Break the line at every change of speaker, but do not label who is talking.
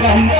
Welcome.